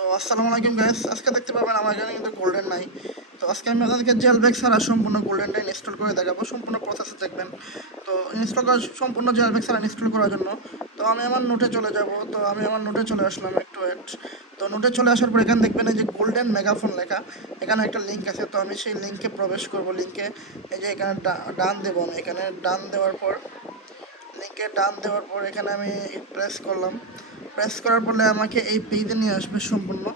তো আসসালামু আলাইকুম গাইস আজকে দেখতে পাবেন আমার এখানে কিন্তু গোল্ডেন নাই। তো আজকে আমি আপনাদেরকে জেল ব্যাগ ছাড়া সম্পূর্ণ গোল্ডেনটা ইনস্টল করে দেখাবো। সম্পূর্ণ প্রসেস দেখবেন। তো ইনস্টল করা সম্পূর্ণ জেল ব্যাগ ছাড়া ইনস্টল করার জন্য। তো আমি আমার নোটে চলে যাব। তো আমি আমার নোটে চলে আসলাম একটু ওয়েট তো নোটে চলে আসার পর এখানে দেখবেন এই যে গোল্ডেন মেগাফোন লেখা। এখানে একটা লিঙ্ক আছে। তো আমি সেই লিঙ্কে প্রবেশ করব। লিঙ্কে এই যে এখানে ডান দেবো আমি। এখানে ডান দেওয়ার পর লিঙ্কে ডান দেওয়ার পর এখানে আমি প্রেস করলাম। প্রেস করার পরে আমাকে এই পেজে নিয়ে আসবে সম্পূর্ণ।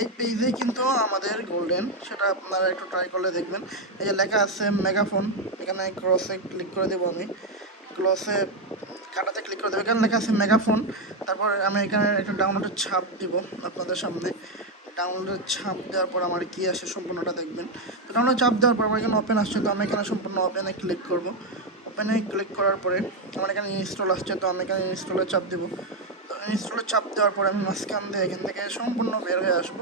এই পেজে কিন্তু আমাদের গোল্ডেন সেটা আপনারা একটু ট্রাই করলে দেখবেন। এই যে লেখা আছে মেগাফোন এখানে ক্রসে ক্লিক করে দেবো আমি। ক্রসে কাটাতে ক্লিক করে দেবো। এখানে লেখা আছে মেগাফোন তারপর আমি এখানে একটা ডাউনলোডের ছাপ দিব আপনাদের সামনে। ডাউনলোডের ছাপ দেওয়ার পর আমার কী আসে সম্পূর্ণটা দেখবেন। ডাউনলোড ছাপ দেওয়ার পর আমার এখানে ওপেন আসছে, তো আমি এখানে সম্পূর্ণ ওপেনে ক্লিক করব। ওপেনে ক্লিক করার পরে আমার এখানে ইনস্টল আসছে, তো আমি এখানে ইনস্টলে চাপ দেবো। ইনস্টলে চাপ দেওয়ার পরে আমি মাঝখান দিয়ে এখান থেকে সম্পূর্ণ বের হয়ে আসব।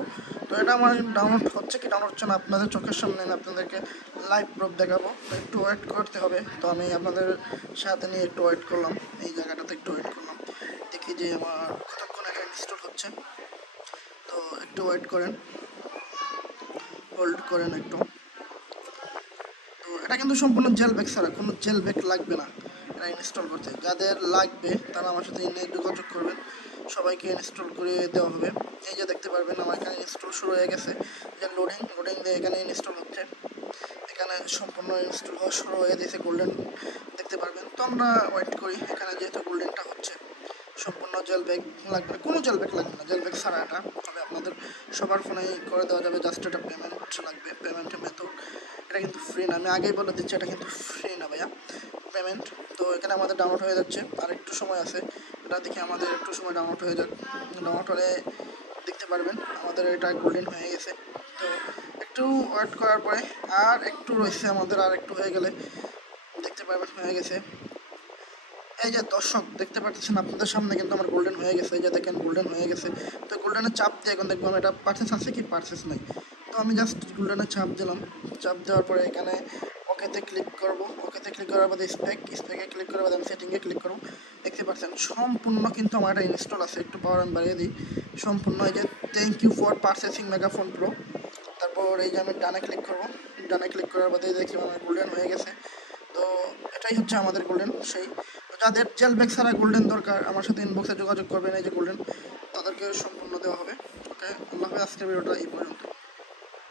তো এটা আমার ডাউনলোড হচ্ছে কি? ডাউনলোড হচ্ছে না, আপনাদের চোখের সামনে আমি আপনাদেরকে লাইভ প্রুফ দেখাবো। তো একটু ওয়েট করতে হবে। তো আমি আপনাদের সাথে নিয়ে একটু ওয়েট করলাম। এই জায়গাটাতে একটু ওয়েট করলাম। দেখি যে আমার কতক্ষণ এখানে ইনস্টল হচ্ছে। তো একটু ওয়েট করেন। হোল্ড করেন একটু। এটা কিন্তু সম্পূর্ণ জেল ব্যাগ ছাড়া কোনো জেল ব্যাগ লাগবে না। এটা ইনস্টল করতে। যাদের লাগবে, তারা আমার সাথে যোগাযোগ করবেন। সবাইকে ইনস্টল করে দেওয়া হবে। এই যে দেখতে পারবেন, আমার এখানে ইনস্টল শুরু হয়ে গেছে। যে লোডিং লোডিং দিয়ে এখানে ইনস্টল হচ্ছে। এখানে সম্পূর্ণ ইনস্টল হওয়া শুরু হয়ে গেছে গোল্ডেন দেখতে পারবেন। তো আমরা ওয়েট করি, এখানে যেহেতু গোল্ডেনটা হচ্ছে। সম্পূর্ণ জেল ব্যাগ লাগবে। কোনো জেল ব্যাগ লাগবে না। জেল ব্যাগ ছাড়া এটা হবে আপনাদের সবার ফোনেই করে দেওয়া যাবে। জাস্ট এটা পেমেন্ট লাগবে। পেমেন্টের মেথড এটা কিন্তু ফ্রি না। আমি আগেই বলে দিচ্ছি, এটা কিন্তু ফ্রি না ভাইয়া। পেমেন্ট তো এখানে আমাদের ডাউনলোড হয়ে যাচ্ছে। আর একটু সময় আছে। এটা দেখে আমাদের একটু সময় ডাউনলোড হয়ে যাক। ডাউনলোড হলে দেখতে পারবেন, আমাদের এটা গোল্ডেন হয়ে গেছে। তো একটু ওয়েট করার পরে আর একটু রয়েছে আমাদের, আর একটু হয়ে গেলে দেখতে পারবেন, হয়ে গেছে। এই যে দর্শক, দেখতে পাচ্ছেন আপনাদের সামনে কিন্তু আমার গোল্ডেন হয়ে গেছে, এই যে দেখেন গোল্ডেন হয়ে গেছে। তো গোল্ডেনের চাপ দিয়ে এখন দেখব এটা পার্সেস আছে কি পার্সেস নেই। তো আমি জাস্ট গোল্ডেনের চাপ দিলাম। চাপ দেওয়ার পরে এখানে ওকেতে ক্লিক করব। ওকেতে ক্লিক করার বাদে স্পেক স্পেকে ক্লিক করার বাদে আমি সেটিংয়ে ক্লিক করব। দেখতে পাচ্ছেন সম্পূর্ণ কিন্তু আমার এটা ইনস্টল আছে, একটু পাওয়ার আমি বাড়িয়ে দিই। সম্পূর্ণ এই যে thank you for purchasing megaphone pro তারপর এই যে আমি ডানে ক্লিক করব। ডানে ক্লিক করার বাদে দেখি আমার গোল্ডেন হয়ে গেছে। তো এটাই হচ্ছে আমাদের গোল্ডেন সেই। যাদের জেল ব্যাগ ছাড়া গোল্ডেন দরকার, আমার সাথে ইনবক্সে যোগাযোগ করবেন, এই যে গোল্ডেন তাদেরকে সম্পূর্ণ দেওয়া হবে। ওকে আল্লাহ আজকের ভিডিওটা এই পর্যন্ত